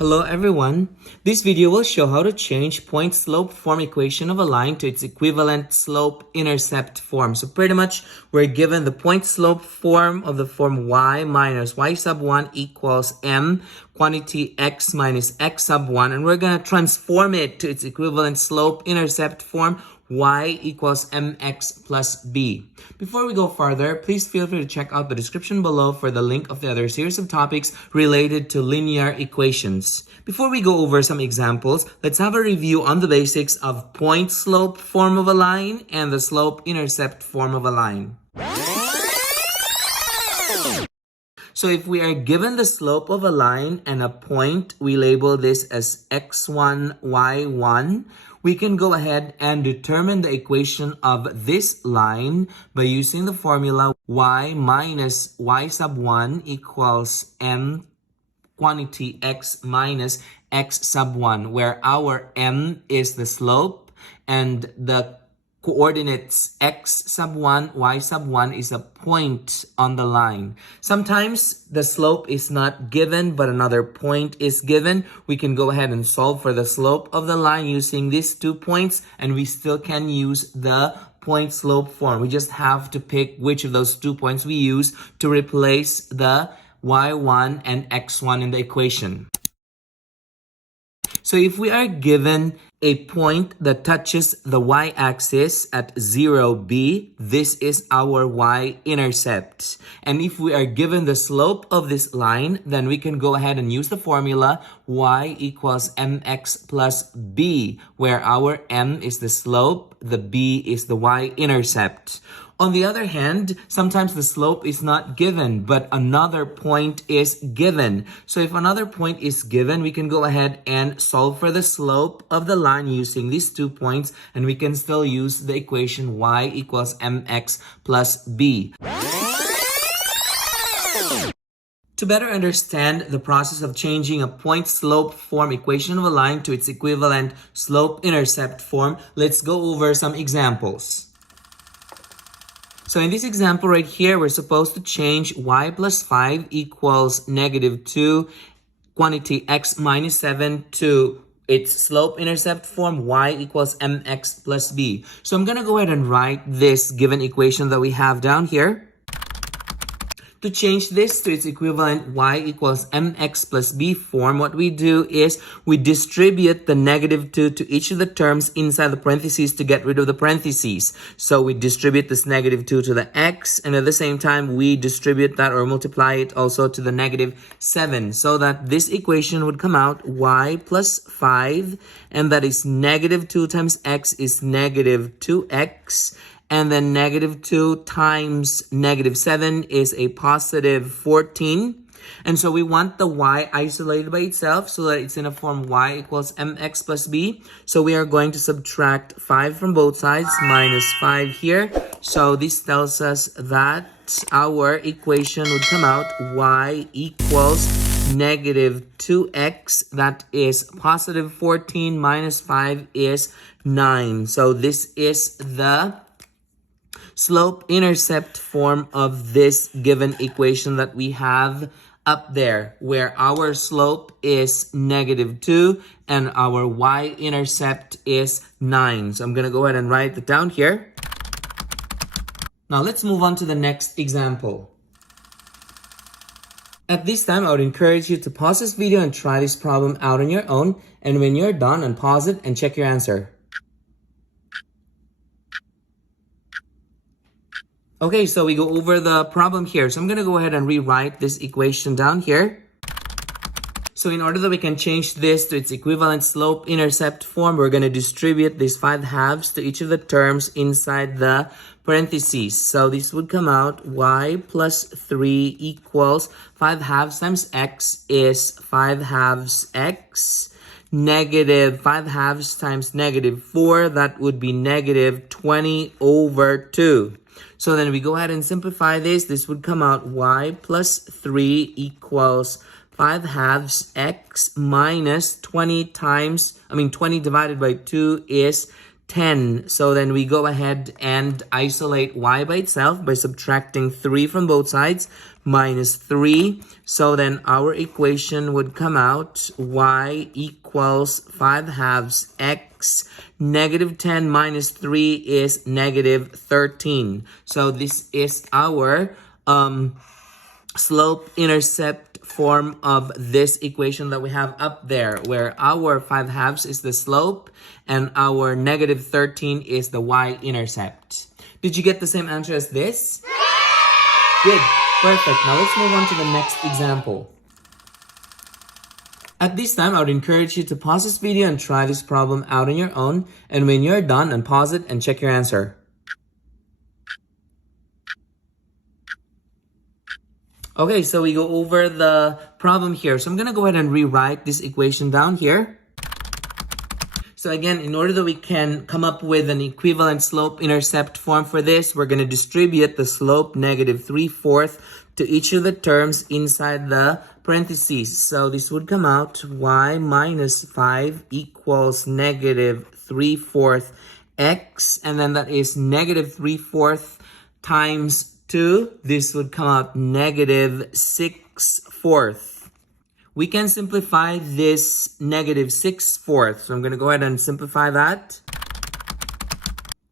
Hello everyone. This video will show how to change point-slope form equation of a line to its equivalent slope-intercept form. So pretty much we're given the point-slope form of the form y minus y sub 1 equals m quantity x minus x sub 1, and we're going to transform it to its equivalent slope-intercept form y equals mx plus b. Before we go further, please feel free to check out the description below for the link of the other series of topics related to linear equations. Before we go over some examples, let's have a review on the basics of point-slope form of a line and the slope-intercept form of a line. So if we are given the slope of a line and a point, we label this as x1, y1. We can go ahead and determine the equation of this line by using the formula y minus y sub 1 equals m quantity x minus x sub 1, where our m is the slope and the coordinates x sub 1, y sub 1 is a point on the line. Sometimes the slope is not given, but another point is given. We can go ahead and solve for the slope of the line using these 2 points, and we still can use the point slope form. We just have to pick which of those 2 points we use to replace the y1 and x1 in the equation. So if we are given a point that touches the y-axis at 0b, this is our y-intercept. And if we are given the slope of this line, then we can go ahead and use the formula y equals mx plus b, where our m is the slope, the b is the y-intercept. On the other hand, sometimes the slope is not given, but another point is given. So if another point is given, we can go ahead and solve for the slope of the line using these 2 points, and we can still use the equation y equals mx plus b. To better understand the process of changing a point-slope form equation of a line to its equivalent slope-intercept form, let's go over some examples. So in this example right here, we're supposed to change y plus 5 equals negative 2 quantity x minus 7 to its slope-intercept form y equals mx plus b. So I'm going to go ahead and write this given equation that we have down here. To change this to its equivalent y equals mx plus b form, what we do is we distribute the negative 2 to each of the terms inside the parentheses to get rid of the parentheses. So we distribute this negative 2 to the x, and at the same time we distribute that or multiply it also to the negative 7, so that this equation would come out y plus 5, and that is negative 2 times x is negative 2x. And then negative 2 times negative 7 is a positive 14. And so we want the y isolated by itself so that it's in a form y equals mx plus b. So we are going to subtract 5 from both sides, minus 5 here. So this tells us that our equation would come out y equals negative 2x. That is positive 14 minus 5 is 9. So this is the slope-intercept form of this given equation that we have up there, where our slope is negative 2 and our y-intercept is 9. So I'm going to go ahead and write it down here. Now let's move on to the next example. At this time, I would encourage you to pause this video and try this problem out on your own. And when you're done, unpause it and check your answer. Okay, so we go over the problem here. So I'm going to go ahead and rewrite this equation down here. So in order that we can change this to its equivalent slope-intercept form, we're going to distribute these 5 halves to each of the terms inside the parentheses. So this would come out y plus 3 equals 5 halves times x is 5 halves x. Negative 5 halves times negative 4, that would be negative 20 over 2. So then we go ahead and simplify this. This would come out y plus 3 equals 5 halves x minus 20 divided by 2 is 10. So then we go ahead and isolate y by itself by subtracting 3 from both sides, minus 3. So then our equation would come out y equals 5 halves x. Negative 10 minus 3 is negative 13. So this is our slope-intercept form of this equation that we have up there, where our 5 halves is the slope and our negative 13 is the y-intercept. Did you get the same answer as this? Good. Perfect. Now let's move on to the next example. At this time, I would encourage you to pause this video and try this problem out on your own. And when you're done, unpause it and check your answer. Okay, so we go over the problem here. So I'm going to go ahead and rewrite this equation down here. So again, in order that we can come up with an equivalent slope-intercept form for this, we're going to distribute the slope negative 3/4 to each of the terms inside the parentheses. So this would come out y minus 5 equals negative 3/4 x, and then that is negative 3/4 times 2. This would come out negative 6/4. We can simplify this negative 6/4. So I'm going to go ahead and simplify that.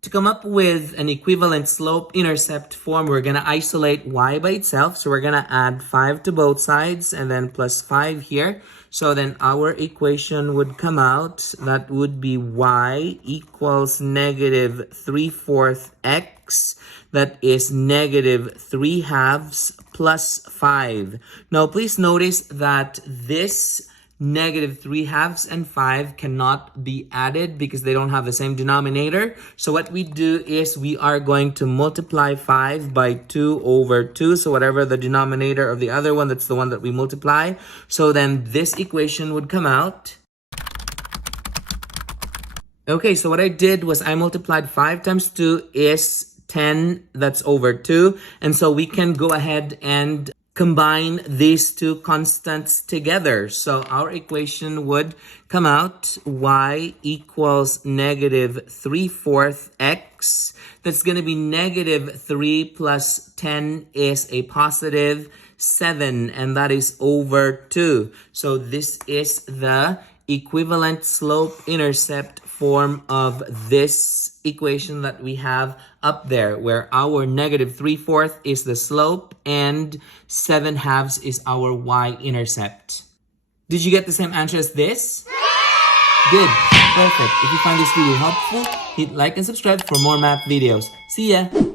To come up with an equivalent slope-intercept form, we're going to isolate y by itself. So we're going to add 5 to both sides and then plus 5 here. So then our equation would come out. That would be y equals negative 3/4 x. That is negative 3 halves plus 5. Now, please notice that this negative 3 halves and 5 cannot be added because they don't have the same denominator. So what we do is we are going to multiply 5 by 2 over 2. So whatever the denominator of the other one, that's the one that we multiply. So then this equation would come out. Okay, so what I did was I multiplied 5 times 2 is 10, that's over 2. And so we can go ahead and combine these two constants together. So our equation would come out y equals negative 3/4 x. That's going to be negative 3 plus 10 is a positive 7, and that is over 2. So this is the equivalent slope-intercept form of this equation that we have up there, where our negative 3/4 is the slope and 7 halves is our y-intercept. Did you get the same answer as this? Good. Perfect. If you find this video helpful, hit like and subscribe for more math videos. See ya!